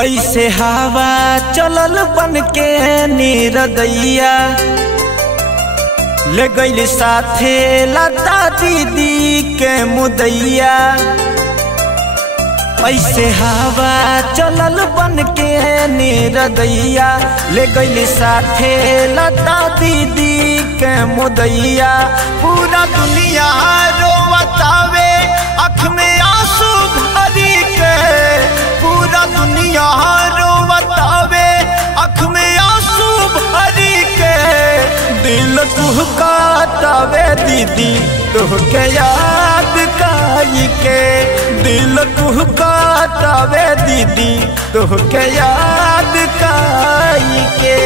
ऐसे हवा चलल बन के निरदैया, ले गइल साथे लता दीदी के मुदैया। ऐसे हवा चलल बन के निरदैया, ले गइल साथे लता दीदी के मुदैया। पूरा दुनिया रोवतावे अख में आंसू भरी के, पूरा दुनिया रोवतावे अख में आंसू भरी के। दिल कुहकातावे दीदी तोहके याद काई के, दिल कुहकातावे दीदी तोहके याद काई के।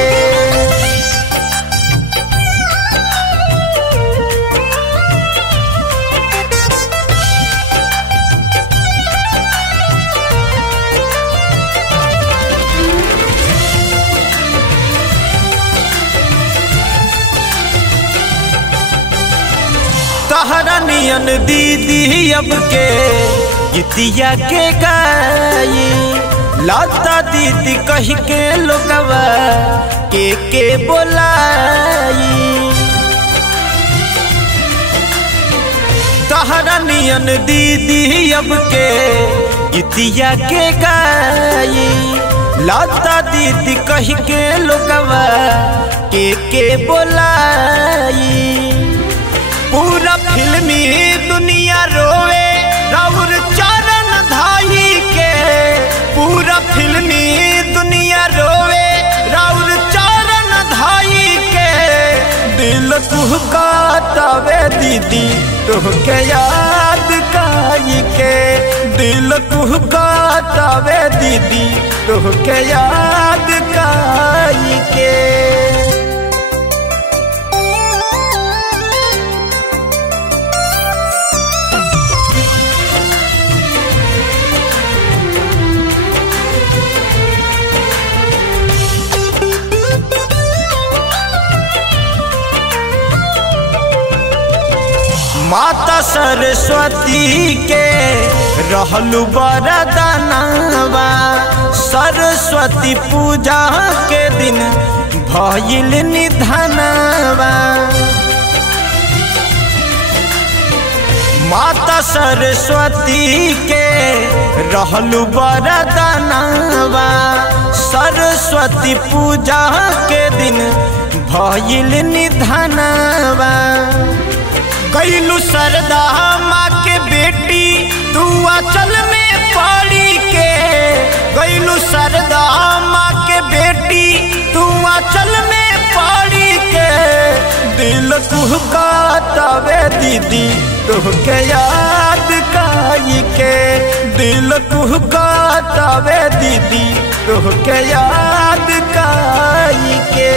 तहरा नियन दीदी अब के गीतिया के गाई, लता दीदी कह के लोगवा के बोलाई। तहरा नियन दीदी अब के गीतिया के गाई, लता दीदी कह के लोगवा के बोलाई। पूरा फिल्मी दुनिया रोवे राउर चरण धाई के, पूरा फिल्मी दुनिया रोवे राउर चरण धाई के। दिल कुहकातावे दीदी तोहके याद काई के, दिल कुहकातावे दीदी तोहके याद काई के। माता सरस्वती के रहलु वरदानवा, सरस्वती पूजा के दिन भइल निधनवा। माता सरस्वती के रहलु वरदानवा, सरस्वती पूजा के दिन भइल निधनवा। गइलू सरदा माँ के बेटी तू आंचल में पड़ी के, गइलू सरदा माँ के बेटी तू आंचल में पड़ी के। दिल कुहकातावे दीदी तोहके याद काई के, दिल कुहकातावे दीदी तोहके याद काई के।